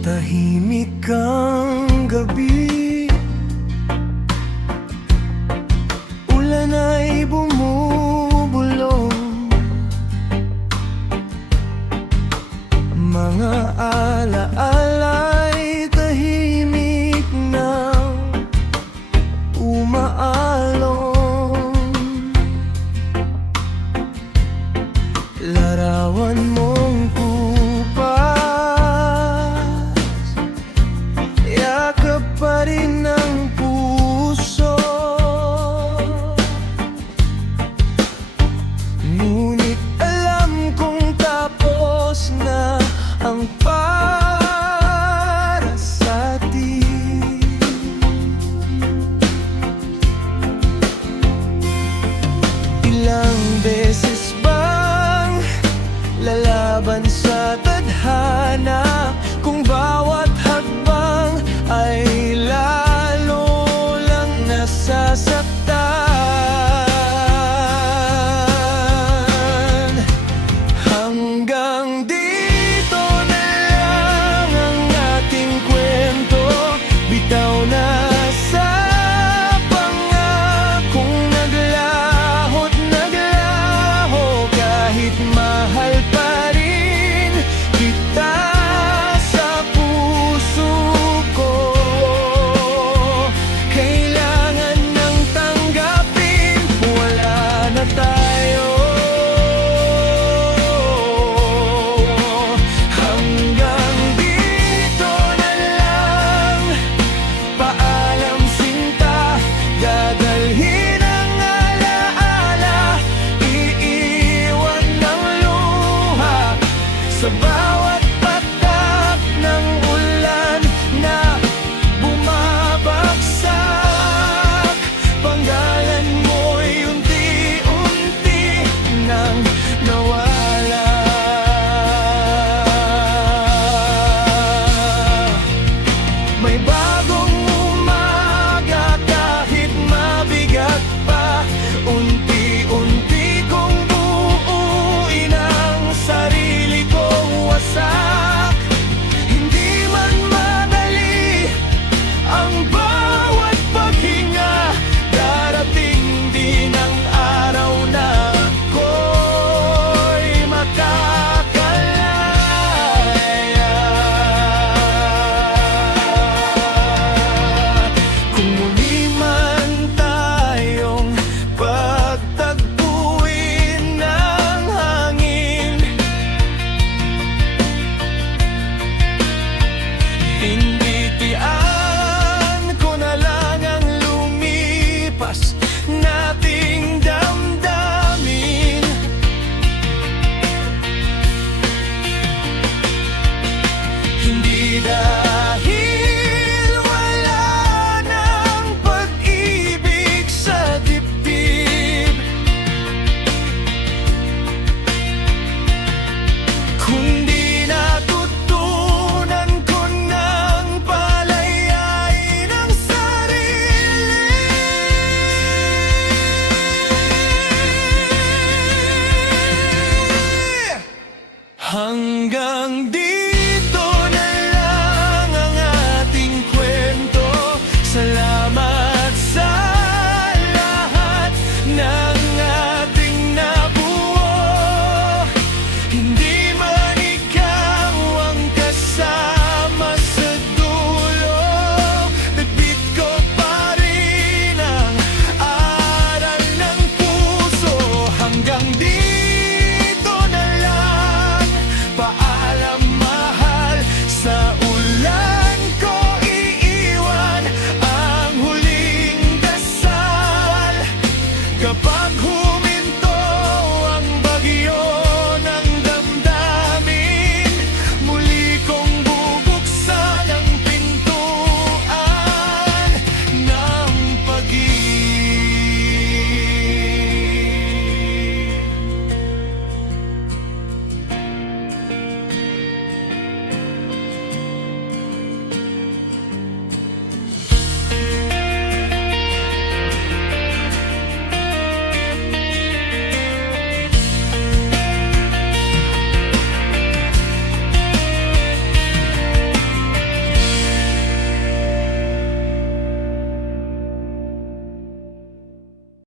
Tahimik ang gabi, ulan ay bumubulong, mga alaala'y tahimik na umaalon. Larawan mong yakap pa rin ng puso, ngunit alam kong tapos na ang para sa atin. Ilang beses bang lalaban sa tadhana, kung bawat hakbang ay lalo lang nasasaktan. Hanggang dito na lang ang ating kwento, bitaw na sa pangakong naglaho't naglaho, kahit mahal pa rin kita sa puso ko. Kailangan nang tanggapin, wala na tayo. Hanggang dito na lang, paalam sinta, dadalhin ang alaala, iiwan ng luha sa bawat patak ng ulan na bumabagsak. Panggalan mo'y unti-unti nang nawala. May bagong umaga kahit mabigat pa, unti-unti kong buuin ang sarili kong wasak. Hindi man madali ang bawat paghinga, darating din ang araw na ako'y makakalaya. Kung muli man tayong pagtagpuin ng hangin, hindi tiyan ko na lang ang lumipas nating damdamin. Hindi dahil wala ng pag-ibig sa dibdib, kundi natutunan ko ng palayain ang sarili. Hanggang dito na lang ang ating kwento. Salamat sa lahat ng ating nabuo. Hindi man ikaw ang kasama sa dulo, bitbit ko pa rin ang aral ng puso. Hanggang dito na lang, paalam.